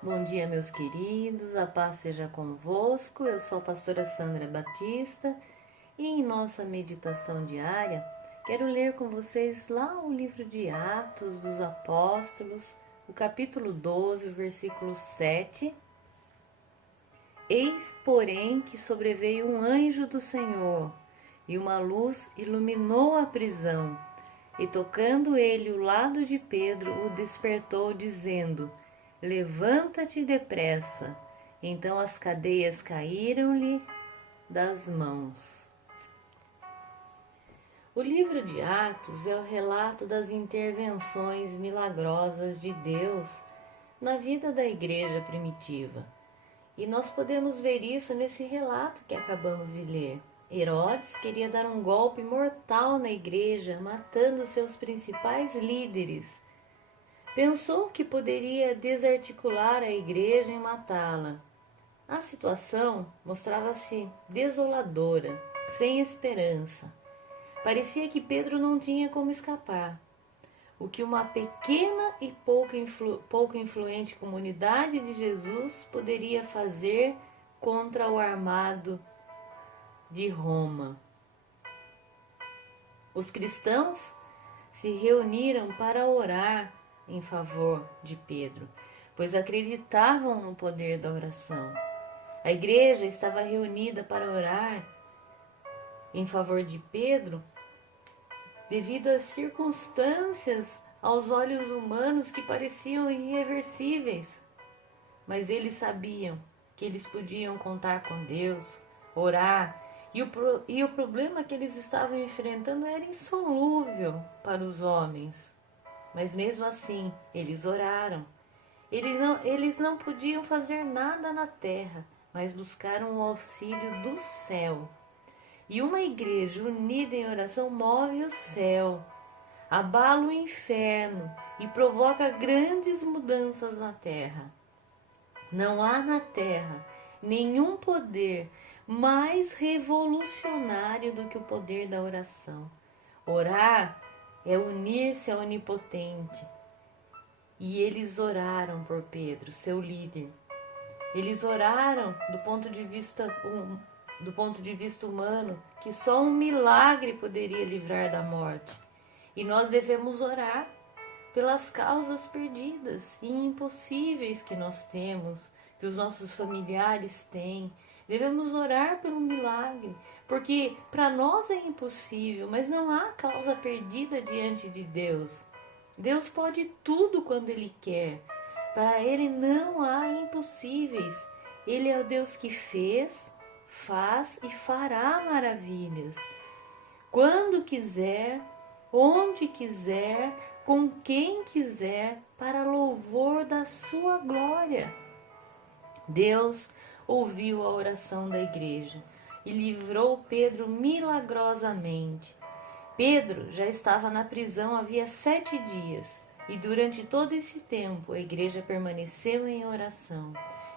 Bom dia, meus queridos, a paz seja convosco. Eu sou a pastora Sandra Batista e em nossa meditação diária quero ler com vocês lá o livro de Atos dos Apóstolos, o capítulo 12, o versículo 7. Eis, porém, que sobreveio um anjo do Senhor e uma luz iluminou a prisão. E tocando ele o lado de Pedro, o despertou, dizendo: Levanta-te depressa. Então as cadeias caíram-lhe das mãos. O livro de Atos é o relato das intervenções milagrosas de Deus na vida da igreja primitiva. E nós podemos ver isso nesse relato que acabamos de ler. Herodes queria dar um golpe mortal na igreja, matando seus principais líderes. Pensou que poderia desarticular a igreja e matá-la. A situação mostrava-se desoladora, sem esperança. Parecia que Pedro não tinha como escapar. O que uma pequena e pouco influente comunidade de Jesus poderia fazer contra o armado de Roma? Os cristãos se reuniram para orar em favor de Pedro, pois acreditavam no poder da oração. A igreja estava reunida para orar em favor de Pedro devido às circunstâncias aos olhos humanos que pareciam irreversíveis. Mas eles sabiam que eles podiam contar com Deus, orar, e o problema que eles estavam enfrentando era insolúvel para os homens. Mas mesmo assim, eles oraram. Eles não podiam fazer nada na terra, mas buscaram o auxílio do céu. E uma igreja unida em oração move o céu, abala o inferno e provoca grandes mudanças na terra. Não há na terra nenhum poder mais revolucionário do que o poder da oração. Orar é unir-se ao Onipotente. E eles oraram por Pedro, seu líder. Eles oraram do ponto de vista humano, que só um milagre poderia livrar da morte. E nós devemos orar pelas causas perdidas e impossíveis que nós temos, que os nossos familiares têm. Devemos orar pelo milagre, porque para nós é impossível, mas não há causa perdida diante de Deus. Deus pode tudo quando Ele quer. Para Ele não há impossíveis. Ele é o Deus que fez, faz e fará maravilhas. Quando quiser, onde quiser, com quem quiser, para louvor da sua glória. Deus ouviu a oração da igreja e livrou Pedro milagrosamente. Pedro já estava na prisão havia 7 dias e durante todo esse tempo a igreja permaneceu em oração.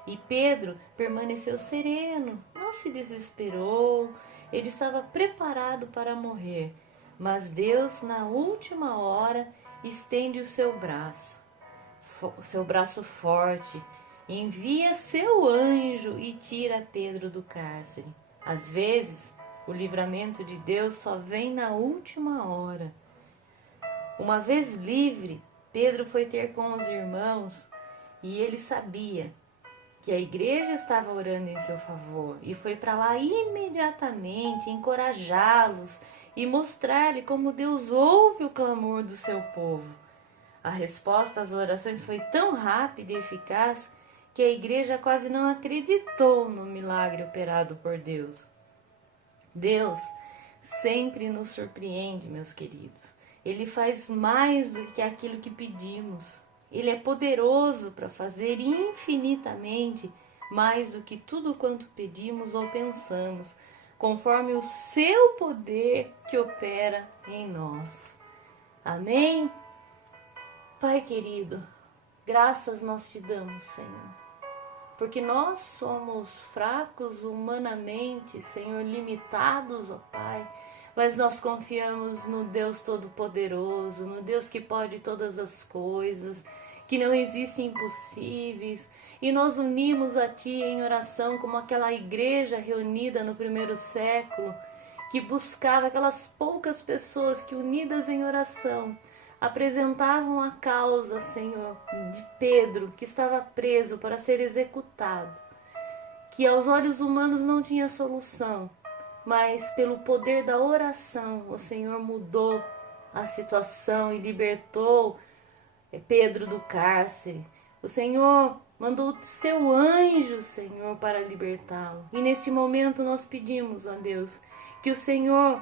E Pedro permaneceu sereno, não se desesperou, ele estava preparado para morrer. Mas Deus, na última hora, estende o seu braço forte, envia seu anjo e tira Pedro do cárcere. Às vezes, o livramento de Deus só vem na última hora. Uma vez livre, Pedro foi ter com os irmãos e ele sabia que a igreja estava orando em seu favor e foi para lá imediatamente encorajá-los e mostrar-lhe como Deus ouve o clamor do seu povo. A resposta às orações foi tão rápida e eficaz que a igreja quase não acreditou no milagre operado por Deus. Deus sempre nos surpreende, meus queridos. Ele faz mais do que aquilo que pedimos. Ele é poderoso para fazer infinitamente mais do que tudo quanto pedimos ou pensamos, conforme o seu poder que opera em nós. Amém? Pai querido, graças nós te damos, Senhor. Porque nós somos fracos humanamente, Senhor, limitados, ó Pai. Mas nós confiamos no Deus Todo-Poderoso, no Deus que pode todas as coisas, que não existem impossíveis. E nós unimos a Ti em oração como aquela igreja reunida no primeiro século, que buscava aquelas poucas pessoas que, unidas em oração, apresentavam a causa, Senhor, de Pedro, que estava preso para ser executado, que aos olhos humanos não tinha solução, mas pelo poder da oração o Senhor mudou a situação e libertou Pedro do cárcere. O Senhor mandou o seu anjo, Senhor, para libertá-lo. E neste momento nós pedimos a Deus que o Senhor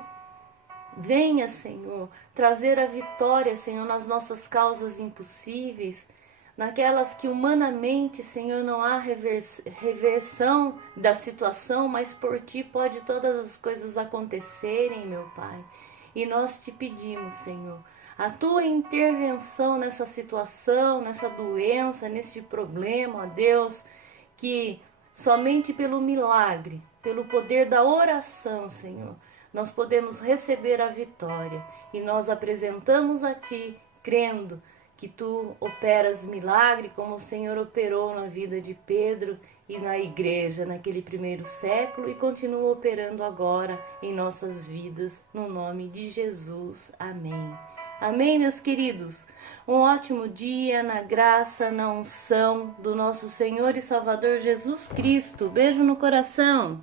venha, Senhor, trazer a vitória, Senhor, nas nossas causas impossíveis, naquelas que humanamente, Senhor, não há reversão da situação, mas por Ti pode todas as coisas acontecerem, meu Pai. E nós te pedimos, Senhor, a Tua intervenção nessa situação, nessa doença, neste problema, ó Deus, que somente pelo milagre, pelo poder da oração, Senhor, nós podemos receber a vitória. E nós apresentamos a Ti, crendo que Tu operas milagre, como o Senhor operou na vida de Pedro e na igreja naquele primeiro século, e continua operando agora em nossas vidas, no nome de Jesus. Amém. Amém, meus queridos? Um ótimo dia na graça, na unção do nosso Senhor e Salvador Jesus Cristo. Beijo no coração.